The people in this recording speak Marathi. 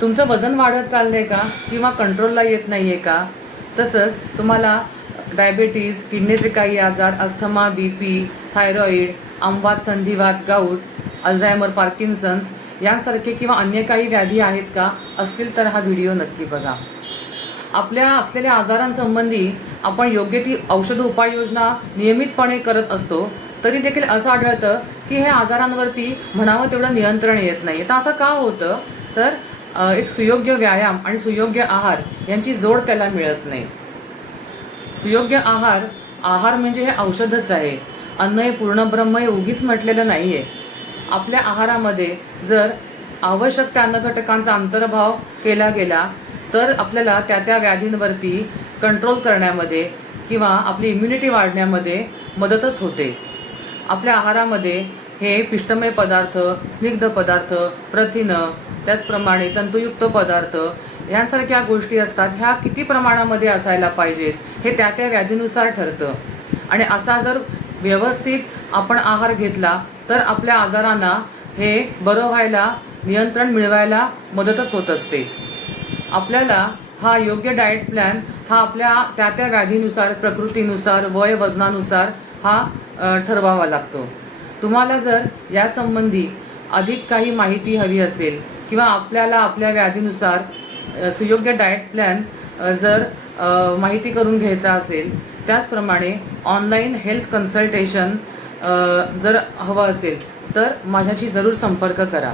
तुमचं वजन वाढत चाललंय का? किंवा कंट्रोलला येत नाहीये का? तसंच तुम्हाला डायबेटीज किडनीचे काही आजार अस्थमा बी पी थायरॉईड आंबात संधिवात गाऊट अल्झायमर पार्किन्सन्स यांसारखे किंवा अन्य काही व्याधी आहेत का? असतील तर हा व्हिडिओ नक्की बघा. आपल्या असलेल्या आजारांसंबंधी आपण योग्य ती औषध उपाययोजना नियमितपणे करत असतो तरी देखील असं आढळतं की हे आजारांवरती म्हणावं तेवढं नियंत्रण येत नाही तर असं का होतं? तर एक सुयोग्य व्यायाम आणि सुयोग्य आहार यांची जोड त्याला मिळत नाही. सुयोग्य आहार आहार म्हणजे हे औषधच आहे. अन्न हे पूर्णब्रह्म हे उगीच म्हटलेलं नाही आहे आपल्या आहारामध्ये जर आवश्यक त्या अन्नघटकांचा अंतर्भाव केला गेला तर आपल्याला त्या त्या व्याधींवरती कंट्रोल करण्यामध्ये किंवा आपली इम्युनिटी वाढण्यामध्ये मदतच होते. आपल्या आहारामध्ये हे पिष्टमय पदार्थ स्निग्ध पदार्थ प्रथिनं त्याचप्रमाणे तंतुयुक्त पदार्थ यांसारख्या गोष्टी असतात ह्या किती प्रमाणामध्ये असायला पाहिजेत हे त्या त्या व्याधीनुसार ठरतं. आणि असा जर व्यवस्थित आपण आहार घेतला तर आपल्या आजारांना हे बरं व्हायला नियंत्रण मिळवायला मदतच होत असते. आपल्याला हा योग्य डाएट प्लॅन हा आपल्या त्या त्या व्याधीनुसार प्रकृतीनुसार वय वजनानुसार हा ठरवावा लागतो. तुम्हाला जर यासंबंधी अधिक काही माहिती हवी असेल किंवा आपल्याला आपल्या व्याधीनुसार सुयोग्य डाएट प्लॅन जर माहिती करून घ्यायचा असेल त्याचप्रमाणे ऑनलाईन हेल्थ कन्सल्टेशन जर हवं असेल तर माझ्याशी जरूर संपर्क करा.